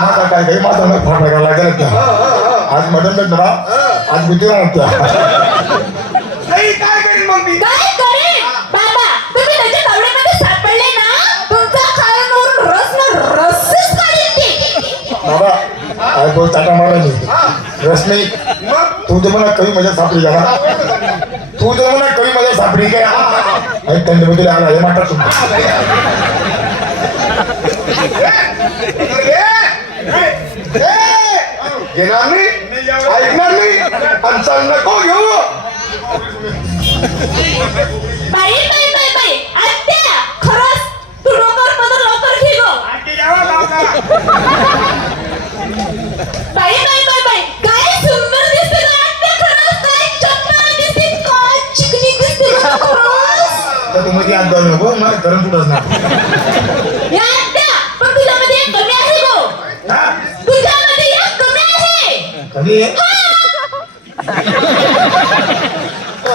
माझा काय काही माझा मग फाट लागायला लागेल त्या आज मटण भेटलं ना आज भीती राहत्या नाही काय करेन मग मी काय करेन बाबा तुम्ही त्याच्या कवड्यामध्ये सापडले ना तुमचा खाण्यावरून रसच काढेल ते बाबा काय बोल टाटा मारा मी रश्मी मग तू तर मला कवी मजा सापडी का तू तर मला कवी मजा सापडी काय त्यांनी बघितले आला हे माटा तुम्ही घेणार नाही ऐकणार नाही आणि चाल नको घेऊ बाई आत्या खरंच तू लवकर घे गो बाई काय सुंदर दिसते गं आत्या खरंच काय चपटा दिसते काय चिकनी दिसते गं खरंच तर तू मध्ये आत नको मला गरम तुटच ना या आत्या पण तुझ्यामध्ये एक कमी आहे गो तुझ्यामध्ये एक कमी आहे कधी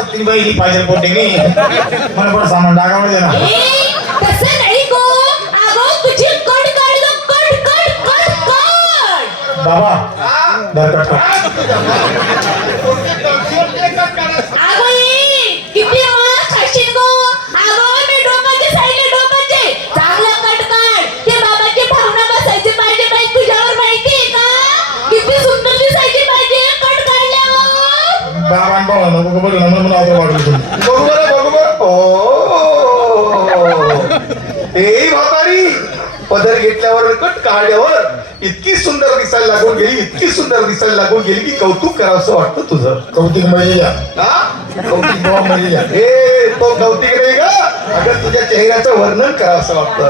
तीन बाई पाहिजे पोटे नाही मला पण सामान डागामध्ये ना तसं नाही गो अगो तुझी कट काढ गं कट बाबा दरकट अगो किती मार खाशील गो अगो मी डोकाचे चांगलं कट काढ ते बाबाची भावना बसायची पाहिजे बाई तुझ्यावर माहिती आहे का किती सुंदर दिसायची पाहिजे कट काढल्यावर बाबा बाबा नको बघ ना मला आता वाटलं बरोबर ओ ए म्हातारी पदर घेतल्यावर कट काढल्यावर इतकी सुंदर दिसायला लागून गेली की कौतुक करावंसं वाटतं तुझं कौतिक महिला हा कौतिक बाबा महिला ए तो कौतिक नाही का अगं तुझ्या चेहऱ्याचं वर्णन करावंसं वाटतं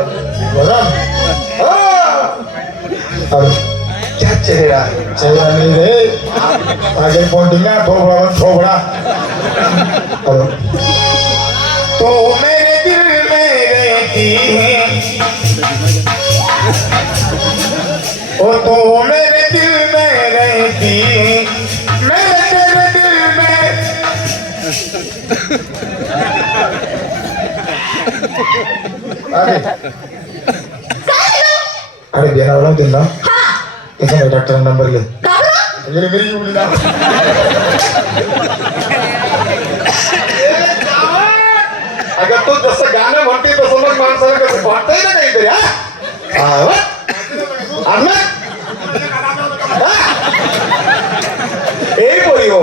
बघा हा अरे क्या चेहरा चेहरा नाही रे माझे पोटी ना थोबडा तो मेरे दिल में रहती है ओ तो मेरे दिल में रहती है मैं तेरे दिल में अरे बेनावर लावते ना त्याचा डॉक्टर नंबर घे मेरी उडी ना अगं तू जसं गाणं म्हणते तसं मग माणसाला कसं वाटतंय ना काहीतरी ए बोली हो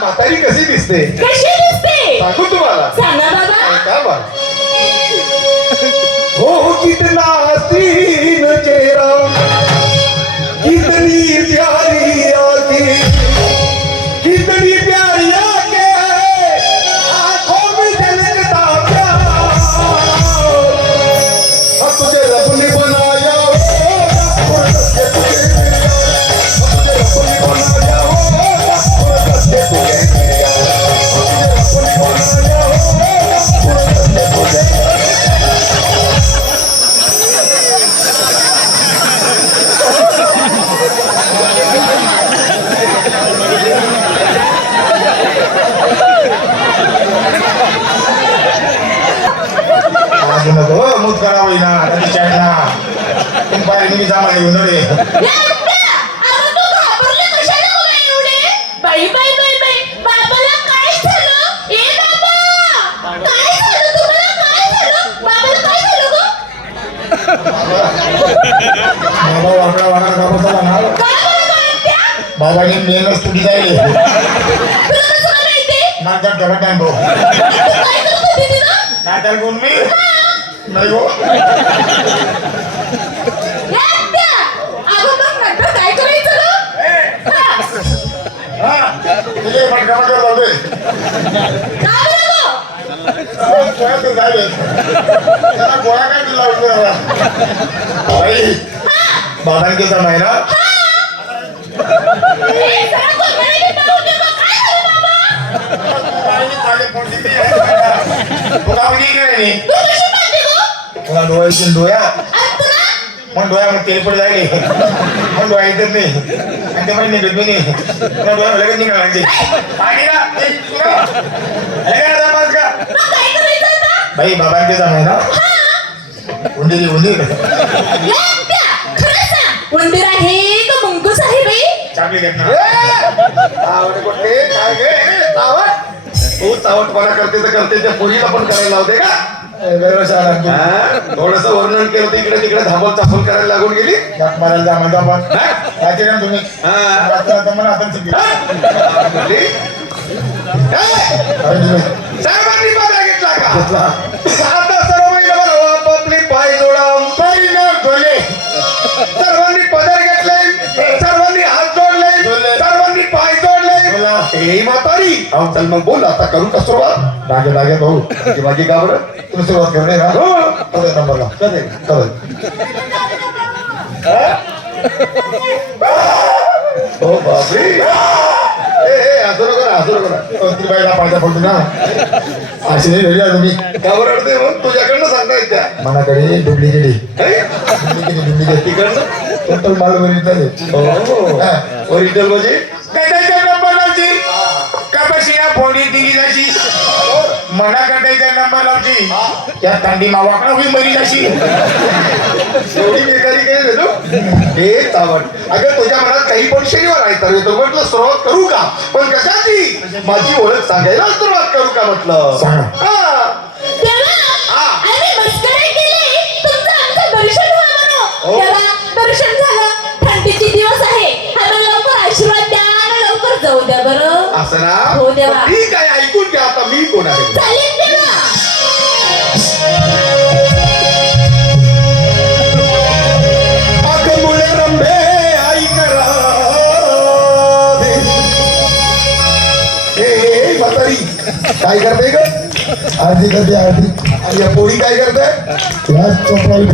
म्हातारी कशी दिसते सांगू तुम्हाला का बा हो कितना हसीन चेहरा कितनी प्यारी आती कितनी प्यारी आके आंखों में झलकता प्यार तुझे रब ने बनाया तुझे रब ने बनाया मूत करावं ना त्याची चॅट ना तुम्ही पाहिजे मी सामान घेऊन रे बाबाला काय झालं ए बाबा काय झालं तुम्हाला काय झालं बाबाला काय झालं गं बाबा वाकडा वाकडा का बसला ना बाबाने मेहनत तुटी जाईल नाचात घरात टाइम भाऊ नाचाल कोण मी नाही हो काय करायचं तुझे मटका जाते त्याला गोळा काय दिला बाबाने केसा नाही ना पुन्हा डोळ्याची डोळ्या मग डोळ्यामध्ये तेल पड जायले मग डोळ्या येतच नाही आणि ते पण निघत नाही पुन्हा डोळ्या लगेच निघाला भाई बाबांचे सांगाय ना उंदी उंदी टाकलेले ना आवड कुठे काय गे चावट तू चावटपणा करते तर करते त्या पोरीला पण करायला लावते का थोडस वर्णन केलं तर इकडे तिकडे धाबल चाफल करायला लागून गेली मारायला जा म्हणतो आपण काय ते ना तुम्ही मला आता शिकली साहेबांनी पगार घेतला का आता सर्व आपापली पाय जोडा धोले सर्वांनी पदर घेतले सर्वांनी हात जोडले सर्वांनी पाय जोडले हे म्हातारी चल मग बोल आता करू का सुरुवात धागे धागे भाऊ बाकी का बरं तुम्ही सुरुवात करू नये ना कधी नंबरला कधी हो बापरे हजर करा ती बाईला पाहिजे पडतो ना अशी नाही रेडी आहे तुम्ही का बरं अडते मग तुझ्याकडनं सांगता येत त्या मनाकडे डुप्लिकेट डुप्लिकेट तिकडनं टोटल माल वरील चालेल ओरिजिनल म्हणजे कटायच्या नंबर लावची कपाशी या फोडी दिली जाशी मना कटायचा नंबर लावची या थंडी मावाकडे होई मरी जाशी एवढी बेकारी केली ना तू हे चावट अगं तुझ्या मनात काही पण शनिवार आहे तर येतो म्हटलं सुरुवात करू का पण कशाची माझी ओळख सांगायला सुरुवात करू का म्हटलं सांगा. देवा, अरे मस्करी केली. तुमचं आमचं दर्शन व्हावं हो. ना. देवा, दर्शन झालं. थंडीचे दिवस आहे. आम्हाला लवकर आशीर्वाद द्या आणि लवकर जाऊ द्या बरं. असं ना हो देवा. मग ठीक आहे ऐकून घ्या आता मी कोण आहे चालेल देवा. मुळे रंभे आई करा हे म्हातारी काय करते ग आरती करते आरती आणि या पोळी काय करते या चोपडाला